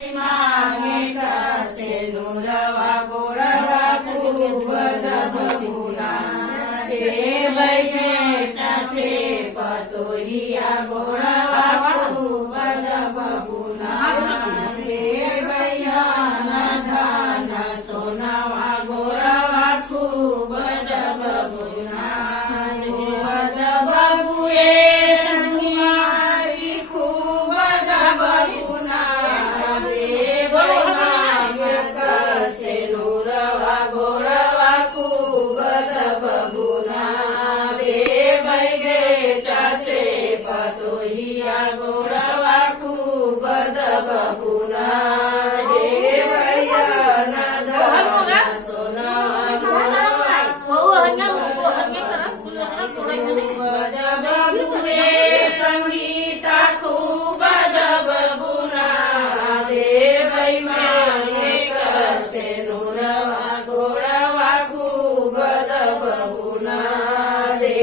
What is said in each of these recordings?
मांगे कसे नुरवा गोड़वा खूब दबुना ते बैठा से पतोहिया गोड़वा खूब दबुना ते भैया धन सोनावा गोड़वा खूब दबुना दबुए पतोहिया गोड़वा खूब दबुना रे भैया धन सोनावा गोड़वा दबुए संगीता खूब दबुना रे भई मांगे कसे नुरवा गोड़वा खूब दबुना रे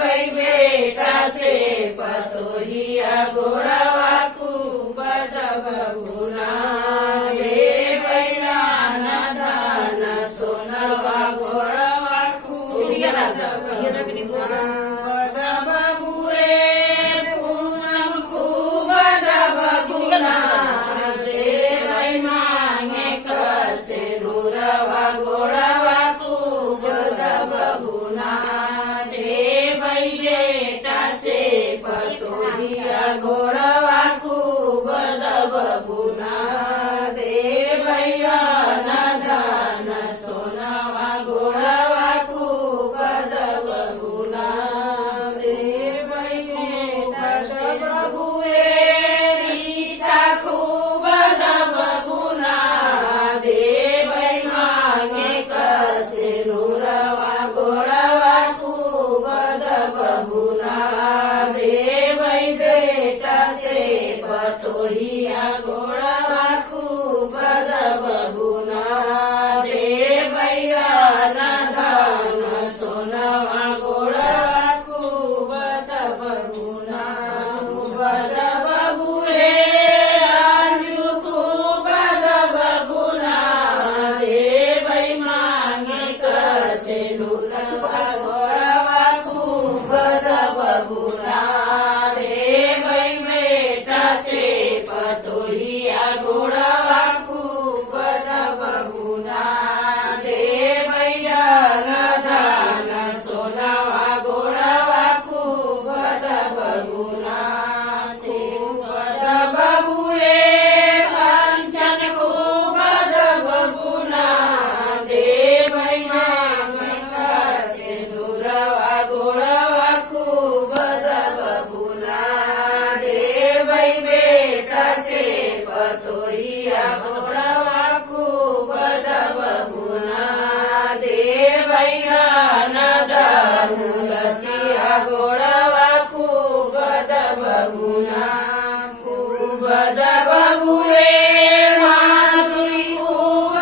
भई बेटा से पतोहिया गोड़वा खूब दबुना रे भैया धन सोनावा गोड़वा खूब दबुना दबुए पूनम खूब दबुना रे भई मांगे कसे नुरवा गोड़वा खूब दबुना रे भई बेटा से पतोहिया गोड़वा खूब दबुना दे भैया धन सोनावा गोड़वा खूब दबुना दे भई बेटा दबुए रीता खूब दबुना दे भई मांगे कसे नुरवा गोड़वा खूब दबुना दे भई बेटा से पतोहिया गोड़वा खूब दबुना दे भैया धन सोनावा गोड़वा खूब दबुना दबुए अंजू खूब दबुना दे भई मांगे कसे नुरवा गोड़वा खूब दबुना रे भई बेटा से पतोहिया गोड़वा खूब दबुना दे भैया धन सोनावा गोड़वा खूब दबुना खूब दबुए कंचन खूब दबुना दे भई मांगे कसे नुरवा गोड़वा खूब दबुना दे भई बेटा से पतोहिया गोड़वा खूब दबुना दे भैया धनुलतिया गोड़वा खूब दबुना खूब दबुए माधुरी खूब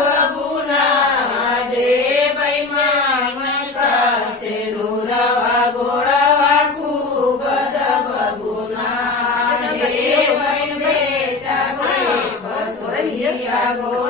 दबुना दे भई मांगे कसे नुरवा गोड़वा खूब दबुना दे भई बेटा से पतोहिया गोड़वा